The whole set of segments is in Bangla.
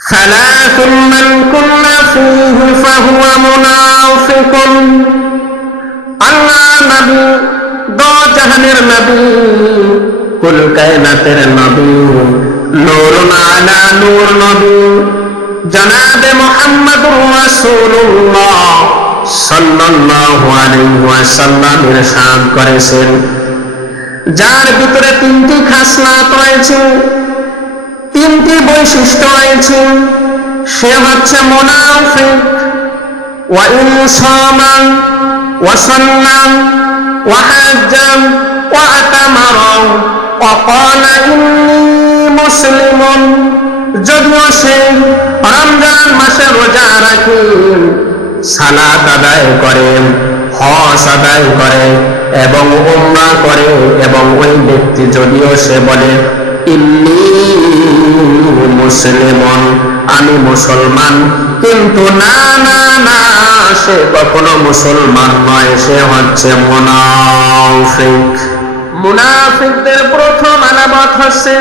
ثلاث من كن فيه فهو منافق আল্লাহ নবী দো জাহানের নবী কুল কায়নাতের নবী নূরুন আলা নূর নবী জনাবে মুহাম্মদুর রাসূলুল্লাহ সাল্লাল্লাহু আলাইহি ওয়াসাল্লাম ইরশাদ করেছেন যার ভিতরে তিনটি খাসলাত রয়েছে তিনটি বৈশিষ্ট্য রয়েছে সে হচ্ছে মোনাফিক وإن صام وصلى وحج واعتمر وقال إني مسلم যদিও সে রমজান মাসে রোজা রাখে সালাত আদায় করে হজ আদায় করে এবং উমরা করে এবং ওই ব্যক্তি যদিও সে বলে ইন্নি মুসলিমন, আমি মুসলমান। কিন্তু না না না, সে কখনো মুসলমান নয়, সে হচ্ছে মুনাফিক। মুনাফিকদের প্রথম আলামত হচ্ছে,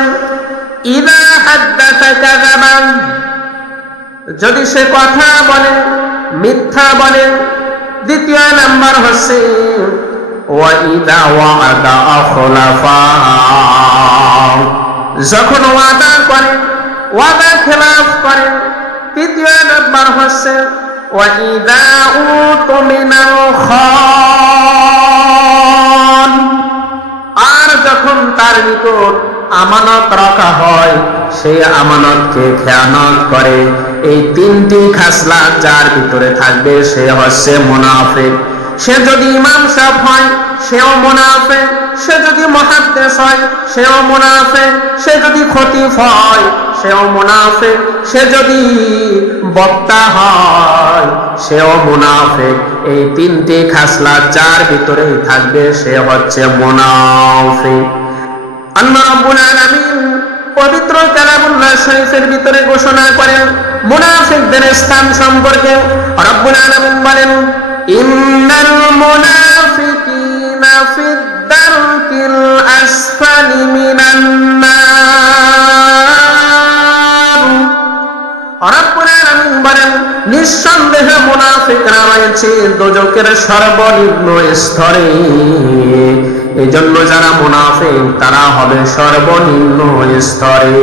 ইদা হাদ্দাথা কাযাবা যদি সে কথা বলে, মিথ্যা বলে, দ্বিতীয় নাম্বার হচ্ছে ওয়াইদা ওয়াদা আখলাফা যখন ওয়াদা করে, ওয়াদা খেলাফ করে, তৃতীয় নাম্বার হচ্ছে আর যখন তার নিকট আমানত রাখা হয় সেই আমানতকে খেয়ানত করে। এই তিনটি খাসলা যার ভিতরে থাকবে, সে হচ্ছে মুনাফিক। সে যদি ইমাম সাহেব হয়, সেও মুনাফে সে যদি মহাদ্দেশ হয়, সেও মুনাফে সে যদি খতিফ হয়, সেও মুনাফে সে যদি বক্তা হয়, সেও মুনাফে এই তিনটি খাসলা যার ভিতরে থাকবে, সে হচ্ছে মুনাফিক। আল্লাহ রাব্বুল আলামিন পবিত্র কালামুল্লাহ শরীফের ভিতরে ঘোষণা করেন, মুনাফিকদের স্থান সম্পর্কে। রব্বুল আলামিন বলেন মুনাফিকিনা ফিদ দারকিল আসফালি মিনান নার। রব্বুল আলামিন বলেন, নিঃসন্দেহে মুনাফিকরা রয়েছে দোজকের সর্বনিম্ন স্তরে। এই জন্য যারা মুনাফিক, তারা হবে সর্বনিম্ন স্তরে।